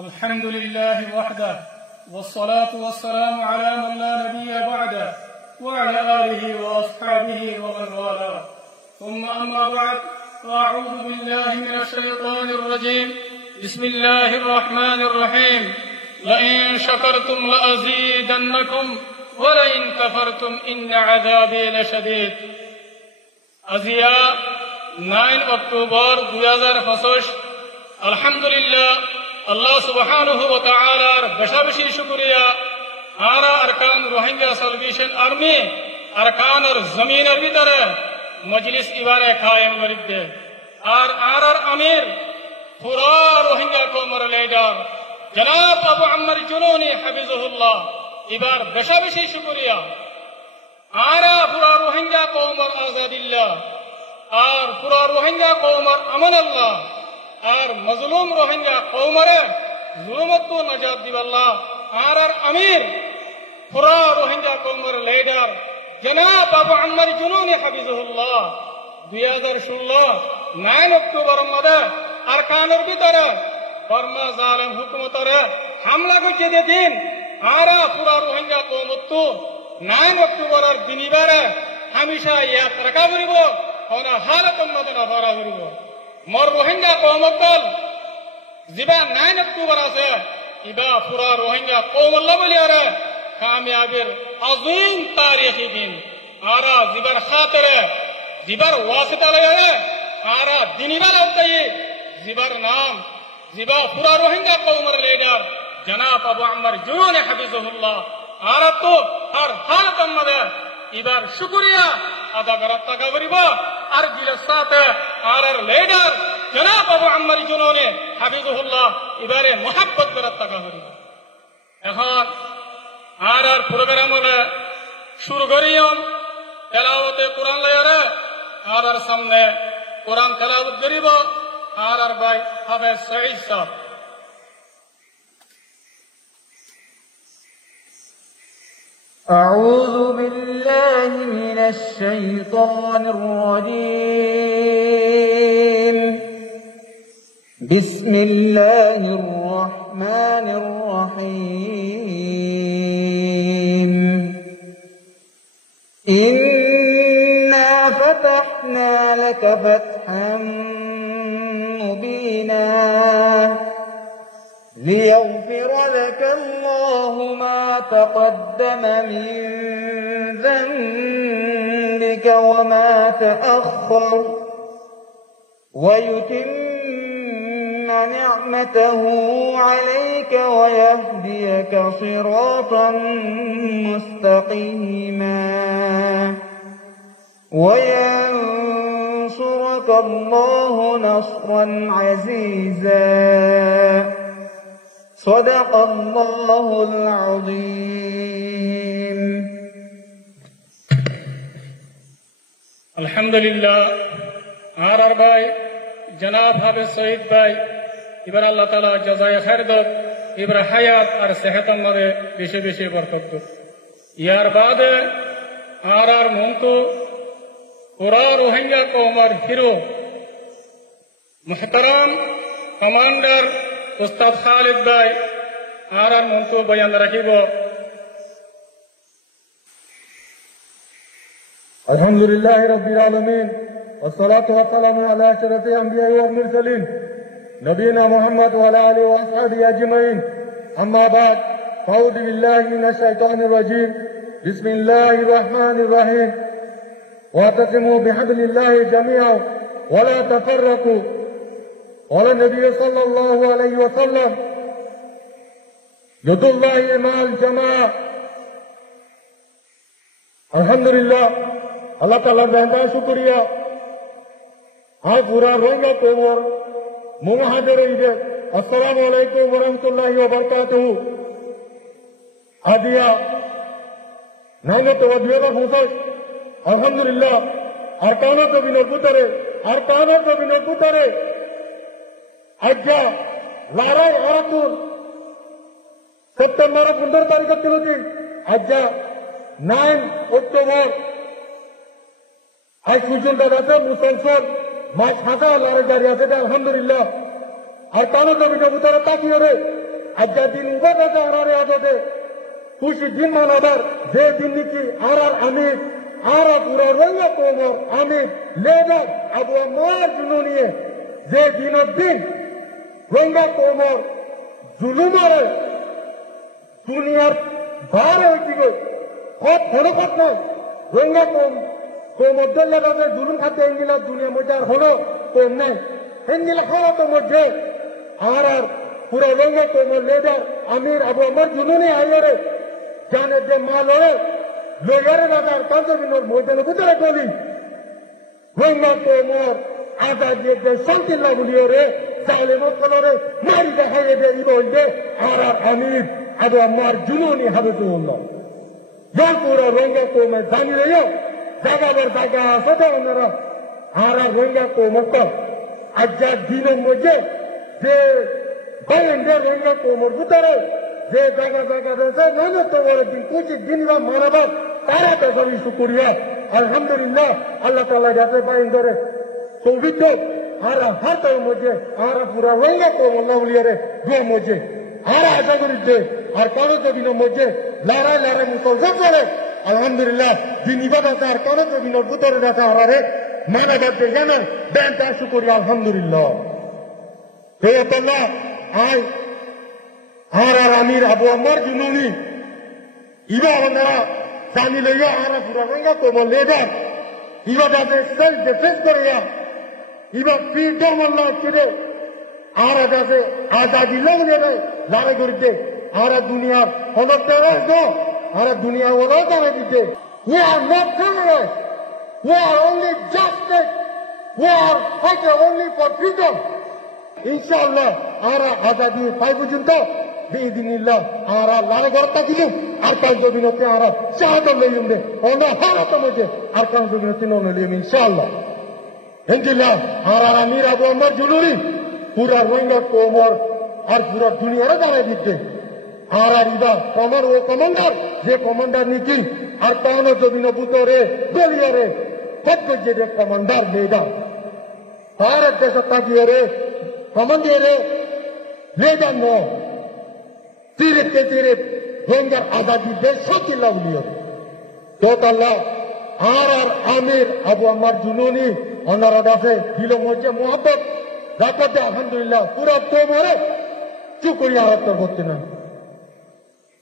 الحمد لله وحده والصلاة والسلام على من لا نبي بعده وعلى آله وأصحابه ومن والاه ثم أما بعد فأعوذ بالله من الشيطان الرجيم بسم الله الرحمن الرحيم لئن شكرتم لأزيدنكم ولئن كفرتم إن عذابي لشديد আজিয়া 9 October 2025 আলহামদুলিল্লাহ আল্লাহ সুবহানাহু ওয়া তাআলার বেশি শুকরিয়া আরা আরকান রোহিঙ্গা সালভেশন আর্মি আরকানের জমিনের ভিতরে মজলিস ইবারে কায়েম করিতে আর আরার আমির পুরা রোহিঙ্গা কওমের লিডার জনাব আবু আম্মার জুনুনি হাফিজাহুল্লাহ এবার বেশি শুকরিয়া আরা পুরা রোহিঙ্গা কওমের আজাদিল্লাহ আর পুরা রোহিঙ্গা কওমের আমানাল্লাহ আর মজলুম রোহিঙ্গা কওমের জুলুমত নাজাত দিবাল্লাহ আর আমির পুরা রোহিঙ্গা কওমের লিডার জনাব আবু আম্মার জুনুনি হাফিজাহুল্লাহ 2016 9 অক্টোবর মধ্যে আরকানের ভিতরে বর্মা জালেম হুকুমতের হামলা করতে দিন আরা পুরা রোহিঙ্গা কওমত 9 অক্টোবরের দিনিবারে হামেশা ইয়াদ রাখা করিব কোন হালতের মধ্যে নফরা করিব মোর রোহিঙ্গা কওমকল জিবা 9 অক্টোবর আছে ইবা পুরা রোহিঙ্গা কওমল্লা বলি আরে কামিয়াবির আযীম তারিখি দিন আরা জিবার খাতিরে জিবার ওয়াসিতা লাগে আরা দিনিবার আওতাই জিবার নাম জিবা পুরা রোহিঙ্গা কওমের লিডার জনাব আবু আম্মার জুনুনি হাফিজাহুল্লাহ আর তো আর হালতের মধ্যে এবার শুকরিয়া আদা করার টাকা করিব আর গিলের সাথে আর লিডার জনাব আবু আম্মার জুনুনি হাফিজাহুল্লাহ এবারে মোহাব্বত করার টাকা করিব এখন আর প্রোগ্রাম হলে শুরু করিয়ম তেলাওয়াতে কোরআন লয়ারে আর সামনে কোরআন তেলাওয়াত করিব আর ভাই হাফেজ সঈদ সাহেব أعوذ بالله من الشيطان الرجيم بسم الله الرحمن الرحيم إنا فتحنا لك فتحا مبينا ليغفر لك الله ما تقدم من ذنبك وما تأخر ويتم نعمته عليك ويهديك صراطا مستقيما وينصرك الله نصرا عزيزا صدق الله العظيم আলহামদুলিল্লাহ আর ভাই জনাব হাফেজ সঈদ ভাই এবার আল্লাহ তাআলা জাযায়ে খায়ের দাও এবার হায়াত আর সেহতের মধ্যে বেশি বরকত দাও ইয়ার বাদে আর মন্তু পুরা রোহিঙ্গা কওমের হিরো মুহতারাম কমান্ডার উস্তাদ খালিদ ভাই আর মন্তু বয়ান রাখিব আলহামদুলিল্লাহি রাব্বিল আলামিন ওয়াসসালাতু ওয়াসসালামু আলা আশরাফিল আমবিয়া ওয়াল মুরসালিন নবিয়িনা মুহাম্মদ ওয়া আলা আলিহি ওয়া আসহাবিহি আজমাইন আম্মা বাদ আউযু বিল্লাহি মিনাশ শাইতানির রাজীম বিসমিল্লাহির রহমানির রহিম ওয়াতাসিমু বিহাবলিল্লাহি জামিআ ওয়া লা তাফাররাকু قال النبي صلى الله عليه وسلم يد الله مع الجماعة الحمد لله اللہ تعالیٰ بہتا شکریہ آج پورا روئنگا کومر مہاجر عید السلام علیکم ورحمۃ اللہ وبرکاتہ آدیا نائنو توجہ کا پوچھا الحمد للہ ارکانوں کو بھی نہ پترے আজ্ঞা লারাই আরাতুর সেপ্টেম্বর 15 তারিখ দিন আজ্ঞা 9 অক্টোবর আজ পর্যন্ত আছে মুসলসল মাছ ফাঁকা লড়াই জারি আছে আলহামদুলিল্লাহ আর তাহলে নবীন ভিতরে তাকিয়ে রে আজ্জা দিন উবাদাতে আরারে আজাদে খুশি দিন মানাবার যে দিন নাকি আরার আমির আরা পুরা রঙা কোমর আমির লেডার আবু আম্মার জুনুনিয়ে যে দিনের দিন রঙা কোমর জুলুমারে দুনিয়ার বার হয়েছিল কত হলো কত নয় রঙা কোমর দলে রাজে জুলুম খাতে এঙ্গিলা দুনিয়া মধ্যে আর হলো কম নাই এঙ্গিলা খাওয়া তো মধ্যে আর পুরা রঙা কোমর লেডার আমির আবু আম্মার জুনুনি আইরে জানে যে মালরে লোয়ারে রাজার কান্তবিনোর ময়দানে ভিতরে গলি রঙা কোমর আজাদিয়ে যে শান্তি লাগুলিও রে জালেমত কলরে মারি দেখাইয়ে দে ইবলদে আর আমির আবু আম্মার জুনুনি হাবিবুল্লাহ যার পুরা রঙা কোমে জানি রেও জাগাবার জায়গা আছে তো ওনারা আর রঙা কোমক আজ্জা দিনের মধ্যে যে বাইরে রঙা কোমর ভিতরে যে জায়গা জায়গা রয়েছে নানা তোমার দিন কুচি দিন বা মানবার তারা তো করি শুকুরিয়া আলহামদুলিল্লাহ আল্লাহ তাআলা যাতে বাইরে সৌভিত আর হাতের মধ্যে আর পুরা রঙা কোমর লাউলিয়ারে দুয়ের মধ্যে আর আশা করিছে আর কারো দিনের মধ্যে লড়াই লড়াই মুসলমান করে আলহামদুলিল্লাহ দিন ইবাদত আর কারো দিনের ভিতরে রাখা হারে মানবার জানেন ব্যাংকটা শুকুরিয়া আলহামদুলিল্লাহ হে আল্লাহ আয় আর আমির আবু আম্মার জুনুনি ইবা ওনারা জানি লইয়া আর পুরা রঙা কোমর লেডার ইবা যাতে সেলফ ডিফেন্স করিয়া ইবা ফ্রিডম আল্লাহ ছেড়ে আর যাতে আজাদি লগ্নে লড়াই করতে আর দুনিয়ার ক্ষমতা রাখবো আর দুনিয়া ওরা জানাই দিতে we are not terrorists we are only justice we are fighting only for freedom ইনশাআল্লাহ আর আজাদি পাই পর্যন্ত বিইদিনিল্লাহ আর লড়াই করতে দিলে আর কাজ জমিনতে আর সাহায্য লইম দে ওনা হারাতে মধ্যে আর কাজ জমিনতে নন লইম ইনশাআল্লাহ ইনশাআল্লাহ আর আমির আবু আম্মার জুনুনি পুরা রঙা কোমর আর পুরা দুনিয়ারে জানাই দিতে আর ইবা কমার ও কমান্ডার যে কমান্ডার নিকি আর তাহলে জমিন বুতরে গলিয়ারে কত যে কমান্ডার লেডার তার দেশ তাকিয়ে রে কমান্ডারে লেডার নো তিরে তেরে রঙার আজাদি দেশ সত্যি লাউলিও তো আল্লাহ আর আমির আবু আম্মার জুনুনি ওনারা দাসে দিল মধ্যে মোহাম্মত রাখতে আলহামদুলিল্লাহ পুরা কোমরে চুকরিয়া হত্যা করতে না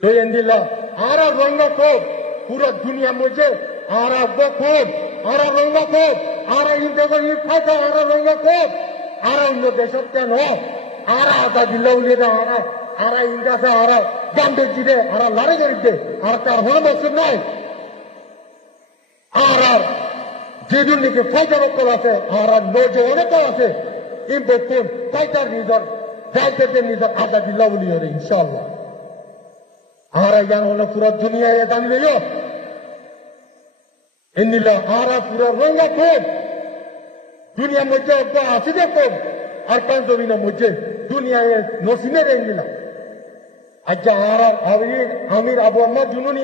তো এন্দিল্লাহ আর রঙা কোপ পুরা দুনিয়া মধ্যে আর কোপ আর রঙা কোপ আর ইন্ডিয়া ই ফাঁকা আর রঙা কোপ আর অন্য দেশত কেন আর আজাদি লাউলিয়ে দা আর ইন্ডিয়াতে আর গান্ধী জিরে আর লড়াই করিতে আর তার হন বছর নয় আর যেদিন নাকি ফাইটার অকল আছে আর নজওয়ান অকল আছে ইম্পর্টেন্ট ফাইটার নিজের দায়িত্বে নিজের আজাদি লাউলিয়ে রে ইনশাআল্লাহ আর জান হলো পুরো দুনিয়ায় জানলেও এনিলা আর পুরো রঙা কোপ দুনিয়ার মধ্যে আছে দেখো আর কাঞ্জবিনের মধ্যে দুনিয়ায় নসিমে রেঙ্গিলা আচ্ছা আর আমির আবু আম্মার জুনুনি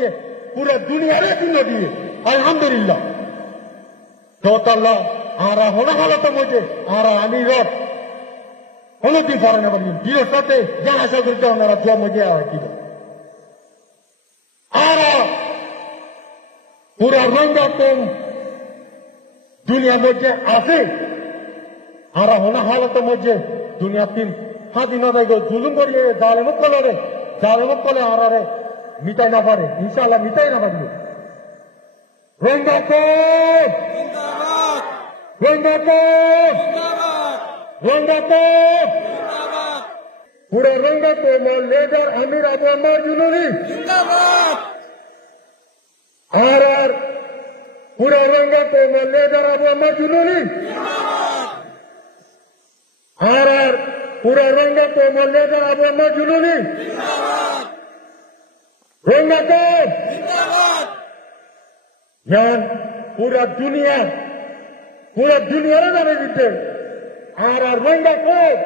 পুরো দুনিয়ারে চিহ্ন দিয়ে আলহামদুলিল্লাহ তো আল্লাহ আর হলো হালতের মধ্যে আর আমির হলো কি পারে না বলি বিয়ের সাথে জানা সব করতে ওনারা জোয়া মধ্যে হয় কি আর পুরা রঙা কম দুনিয়ার মধ্যে আছে আর হলো হালতের মধ্যে দুনিয়া তিন স্বাধীনতা জুলুম করিয়ে জালেমত কলে আর মিটাই না পারে ইনশাআল্লাহ মিটাই না পারবে রঙা কোপ রঙা কোপ রঙা কোপ পুরা রঙা কোমর লেডার আমির আবু আম্মার জুনুনি আর পুরা রঙা কোমর লেডার আবু আম্মার জুনুনি আর পুরা রঙা কোমর লেডার আবু আম্মার জুনুনি রঙা কোপ জান পুরা দুনিয়ারে জানে দিতে আর রঙা কোপ